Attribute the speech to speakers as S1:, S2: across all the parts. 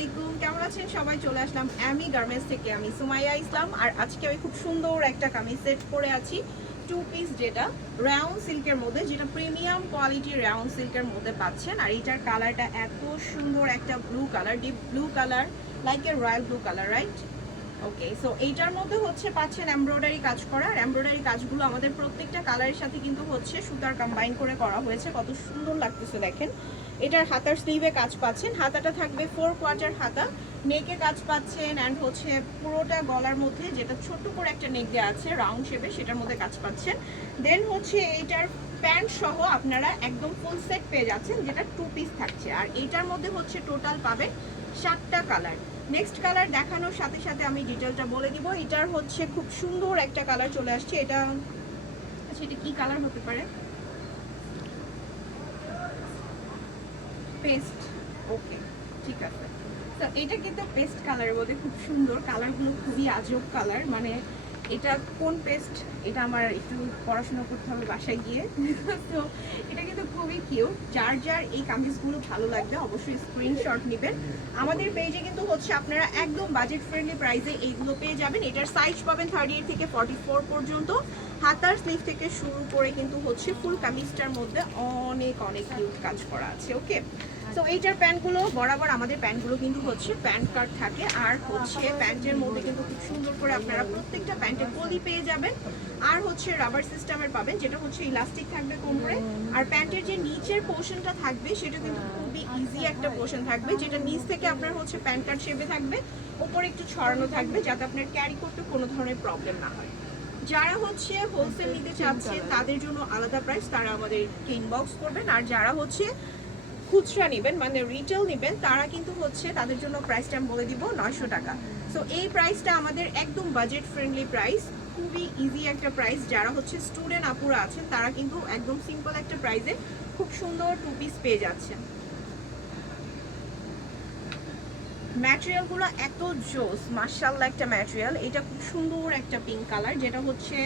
S1: আলাইকুম, কেমন আছেন? সবাই চলে আসলাম আমি গার্মেন্টস থেকে আমি সুমাইয়া ইসলাম। আর আজকে আমি খুব সুন্দর একটা কামিজ সেট করে আছি টু পিস যেটা রাউন্ড সিল্কের মধ্যে, যেটা প্রিমিয়াম কোয়ালিটি রাউন্ড সিল্কের মধ্যে পাচ্ছেন। আর এটার কালারটা এত সুন্দর একটা blue colour deep blue colour like a royal blue colour right okay so এইটার মধ্যে হচ্ছে পাচ্ছেন এমব্রয়ডারি কাজ করা। আর এমব্রয়ডারি কাজগুলো আমাদের প্রত্যেকটা কালারের সাথে কিন্তু হচ্ছে সুতার কম্বাইন করে করা হয়েছে। কত সুন্দর লাগতেছে দেখেন। এটার হাতার স্লিভে কাজ পাচ্ছেন। হাতাটা থাকবে ফোর কোয়ার্টার হাতা। নেকে কাজ পাচ্ছেন অ্যান্ড হচ্ছে পুরোটা গলার মধ্যে যেটা ছোট্ট করে একটা নেক দেওয়া আছে রাউন্ড শেপে সেটার মধ্যে কাজ পাচ্ছেন। দেন হচ্ছে এইটার প্যান্ট সহ আপনারা একদম ফুল সেট পেয়ে যাচ্ছেন, যেটা টু পিস থাকছে। আর এইটার মধ্যে হচ্ছে টোটাল পাবেন সাতটা কালার নেক্সট কালার দেখানোর সাথে সাথে আমি ডিটেলটা বলে দিব। এটার হচ্ছে খুব সুন্দর একটা কালার চলে আসছে। এটা আচ্ছা এটা কী কালার হতে পারে? পেস্ট ওকে ঠিক আছে। তো এটা কিন্তু পেস্ট কালারের মধ্যে খুব সুন্দর। কালারগুলো খুবই আজব কালার মানে এটা কোন পেস্ট? এটা আমার একটু পড়াশোনা করতে হবে বাসায় গিয়ে। তো এটা কিন্তু খুবই কিউট। যার যার এই কামিজগুলো ভালো লাগবে অবশ্যই স্ক্রিনশট নেবেন। আমাদের পেজে কিন্তু হচ্ছে আপনারা একদম বাজেট ফ্রেন্ডলি প্রাইসে এইগুলো পেয়ে যাবেন। এটার সাইজ পাবেন থার্টি এইট থেকে ফর্টি ফোর পর্যন্ত। হাতার স্লিভ থেকে শুরু করে কিন্তু হচ্ছে ফুল কামিজটার মধ্যে অনেক অনেক কিউট কাজ করা আছে ওকে তো এইটার প্যান্টগুলো, বরাবর আমাদের প্যান্টগুলো কিন্তু হচ্ছে প্যান্ট কার্ড থাকে। আর হচ্ছে প্যান্টের মধ্যে কিন্তু খুব সুন্দর করে আপনারা প্রত্যেকটা প্যান্টের কলি পেয়ে যাবেন। আর হচ্ছে রাবার সিস্টেমের পাবেন, যেটা হচ্ছে ইলাস্টিক থাকবে কোমরে। আর প্যান্টের যে নিচের পোর্শনটা থাকবে, সেটা কিন্তু খুবই ইজি একটা পোর্শন থাকবে, যেটা নিচ থেকে আপনার হচ্ছে প্যান্ট কার্ড শেপে থাকবে। উপরে একটু ছড়ানো থাকবে, যাতে আপনার ক্যারি করতে কোনো ধরনের প্রবলেম না হয়। যারা হচ্ছে হোলসেল নিতে চাচ্ছে, তাদের জন্য আলাদা প্রাইস তারা আমাদেরকে ইনবক্স করবেন। আর যারা হচ্ছে খুচরা নেবেন মানে রিটেল নেবেন, তারা কিন্তু হচ্ছে তাদের জন্য প্রাইসটা আমি বলে দিব নয়শো টাকা। সো এই প্রাইসটা আমাদের একদম বাজেট ফ্রেন্ডলি প্রাইস খুবই ইজি একটা প্রাইস যারা হচ্ছে স্টুডেন্ট আপুরা আছেন, তারা কিন্তু একদম সিম্পল একটা প্রাইসে খুব সুন্দর টু পিস পেয়ে যাচ্ছেন। ম্যাটেরিয়ালগুলো এত জোস মার্শাল্লাহ একটা ম্যাটেরিয়াল। এটা খুব সুন্দর একটা পিঙ্ক কালার যেটা হচ্ছে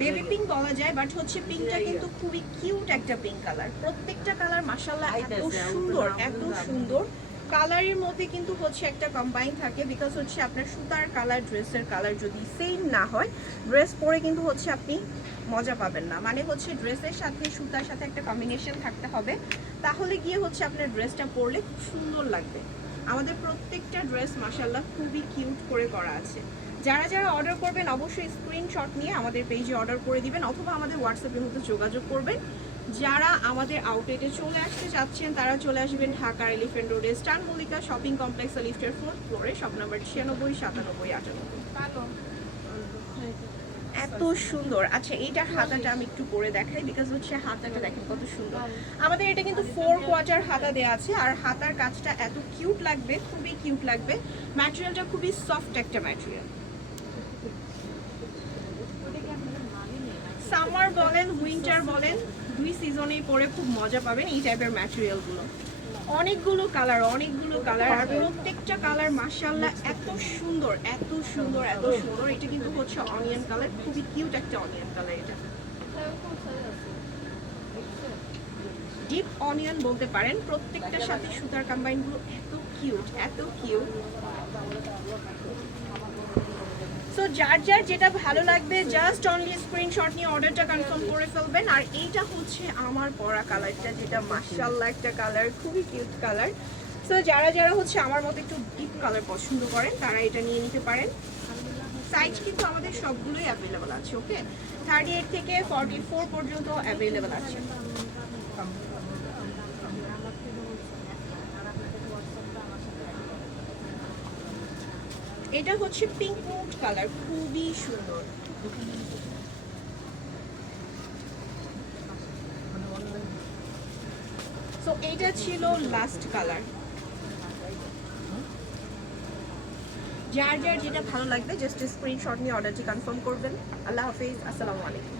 S1: বেবি পিঙ্ক বলা যায় বাট হচ্ছে পিঙ্কটা কিন্তু খুবই কিউট একটা পিঙ্ক কালার প্রত্যেকটা কালার মাশাল্লাহ এত সুন্দর এত সুন্দর। কালারের মধ্যে কিন্তু হচ্ছে একটা কম্বাইন থাকে বিকজ হচ্ছে আপনার সুতার কালার ড্রেসের কালার যদি সেম না হয় ড্রেস পরে কিন্তু হচ্ছে আপনি মজা পাবেন না। মানে হচ্ছে ড্রেসের সাথে সুতার সাথে একটা কম্বিনেশন থাকতে হবে। তাহলে গিয়ে হচ্ছে আপনার ড্রেসটা পরলে খুব সুন্দর লাগবে। আমাদের প্রত্যেকটা ড্রেস মাসাল্লাহ খুবই কিউট করে করা আছে। যারা যারা অর্ডার করবেন অবশ্যই স্ক্রিনশট নিয়ে আমাদের পেজে অর্ডার করে দিবেন অথবা আমাদের হোয়াটসঅ্যাপের মধ্যে যোগাযোগ করবেন। যারা আমাদের আউটলেটে চলে আসতে চাচ্ছেন তারা চলে আসবেন ঢাকার এলিফেন্ট রোডে স্টার মল্লিকা শপিং কমপ্লেক্স লিফটের ফোর্থ ফ্লোরে শপ নাম্বার ছিয়ানব্বই সাতানব্বই আটানব্বই। এত সুন্দর। আচ্ছা এইটার হাতাটা আমি একটু পরে দেখাই বিকজ হচ্ছে হাতাটা দেখেন কত সুন্দর। আমাদের এটা কিন্তু ফোর কোয়ার্টার হাতা দেওয়া আছে, আর হাতার কাজটা এত কিউট লাগবে, খুবই কিউট লাগবে। ম্যাটেরিয়ালটা খুবই সফট একটা ম্যাটেরিয়াল সামার বলেন উইন্টার বলেন, দুই সিজনেই পরে খুব মজা পাবেন এই টাইপের ম্যাটেরিয়ালগুলো অনেকগুলো কালার অনেকগুলো কালার। আর প্রত্যেকটা কালার মার্শাল্লাহ এত সুন্দর এত সুন্দর এত সুন্দর। এটা কিন্তু হচ্ছে অনিয়ন কালার খুবই কিউট একটা অনিয়ন কালার এটা। ডিপ অনিয়ন বলতে পারেন প্রত্যেকটার সাথে সুতার কম্বাইনগুলো এত কিউট এত কিউট সো যার যার যেটা ভালো লাগবে জাস্ট অনলি স্ক্রিনশট নিয়ে অর্ডারটা কনফার্ম করে ফেলবেন। আর এইটা হচ্ছে আমার পরা কালারটা যেটা মার্শাল্লাহ একটা কালার খুবই কিউট কালার সো যারা যারা হচ্ছে আমার মতো একটু ডিপ কালার পছন্দ করেন, তারা এটা নিয়ে নিতে পারেন। সাইজ কিন্তু আমাদের সবগুলোই অ্যাভেলেবেল আছে ওকে থার্টি এইট থেকে ফর্টি ফোর পর্যন্ত অ্যাভেলেবেল আছে। এটা হচ্ছে পিঙ্ক মুড কালার খুবই সুন্দর। সো এটা ছিল লাস্ট কালার যার যার যেটা ভালো লাগবে জাস্ট স্ক্রিনশট নিয়ে অর্ডারটি কনফার্ম করবেন। আল্লাহ হাফিজ, আসসালামু আলাইকুম।